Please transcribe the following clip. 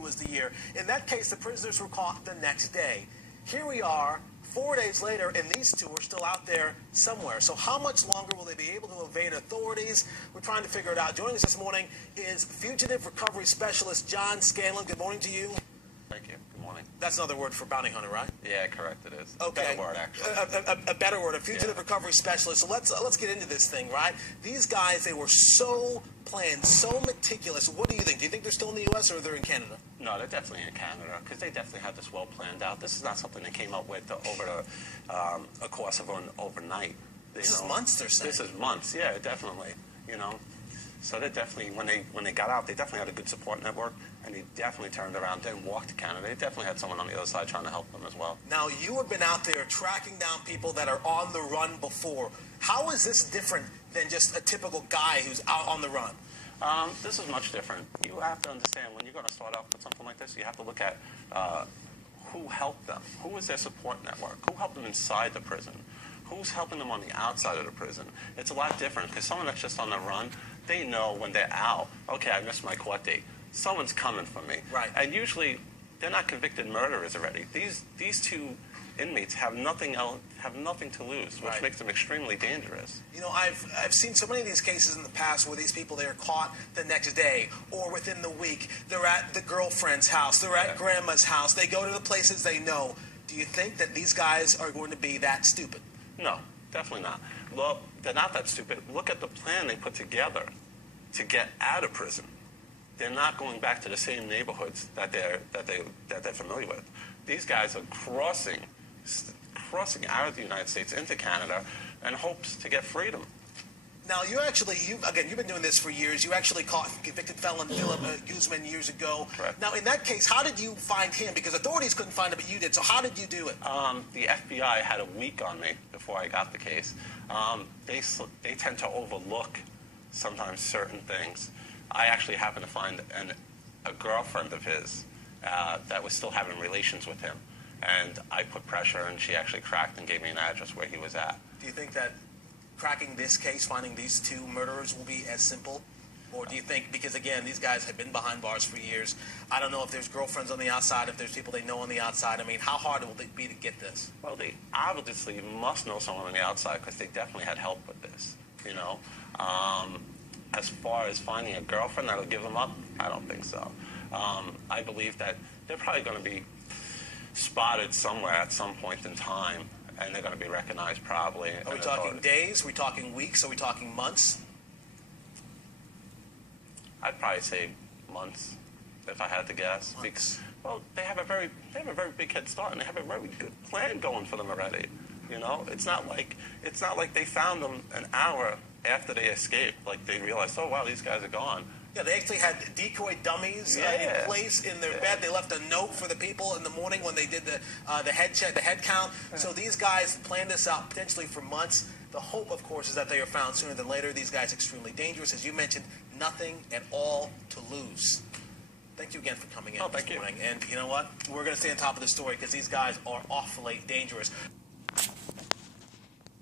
was the year. In that case, the prisoners were caught the next day. Here we are, 4 days later, and these two are still out there somewhere. So how much longer will they be able to evade authorities? We're trying to figure it out. Joining us this morning is Fugitive Recovery Specialist John Scanlon. Good morning to you. Thank you. Good morning. That's another word for bounty hunter, right? Yeah, correct. It is. Okay. Better word, actually. A better word, a fugitive recovery specialist. So let's get into this thing, right? These guys, they were so planned, so meticulous. What do you think? Do you think they're still in the U.S. or they're in Canada? No, they're definitely in Canada because they definitely had this well planned out. This is not something they came up with over a course of overnight. This is months, they're saying. This is months. Yeah, definitely. So they definitely, when they got out, they definitely had a good support network, and they definitely turned around, didn't walk to Canada. They definitely had someone on the other side trying to help them as well. Now, you have been out there tracking down people that are on the run before. How is this different than just a typical guy who's out on the run? This is much different. You have to understand, when you're going to start off with something like this, you have to look at who helped them. Who was their support network? Who helped them inside the prison? Who's helping them on the outside of the prison? It's a lot different because someone that's just on the run, they know when they're out, okay, I missed my court date. Someone's coming for me. Right. And usually, they're not convicted murderers already. These two inmates have nothing to lose, which makes them extremely dangerous. You know, I've seen so many of these cases in the past where these people, they are caught the next day or within the week. They're at the girlfriend's house. They're at grandma's house. They go to the places they know. Do you think that these guys are going to be that stupid? No, definitely not. Well, they're not that stupid. Look at the plan they put together to get out of prison. They're not going back to the same neighborhoods that they're familiar with. These guys are crossing out of the United States into Canada in hopes to get freedom. Now, you've been doing this for years. You actually caught convicted felon Philip Guzman years ago. Correct. Now, in that case, how did you find him? Because authorities couldn't find him, but you did. So how did you do it? The FBI had a week on me before I got the case. They tend to overlook sometimes certain things. I actually happened to find a girlfriend of his that was still having relations with him. And I put pressure, and she actually cracked and gave me an address where he was at. Do you think that cracking this case, finding these two murderers, will be as simple? Or do you think, because again, these guys have been behind bars for years, I don't know if there's girlfriends on the outside, if there's people they know on the outside. I mean, how hard will it be to get this? Well, they obviously must know someone on the outside because they definitely had help with this, As far as finding a girlfriend that'll give them up, I don't think so. I believe that they're probably going to be spotted somewhere at some point in time, and they're going to be recognized probably. Are we talking days? Are we talking weeks? Are we talking months? I'd probably say months, if I had to guess. Months. Because, well, they have a very big head start, and they have a very good plan going for them already. It's not like they found them an hour after they escaped. Like they realized, oh wow, these guys are gone. Yeah, they actually had decoy dummies in place in their bed. They left a note for the people in the morning when they did the head check, the head count. So these guys planned this out potentially for months. The hope, of course, is that they are found sooner than later. These guys are extremely dangerous. As you mentioned, nothing at all to lose. Thank you again for coming in this morning. And you know what? We're going to stay on top of the story because these guys are awfully dangerous.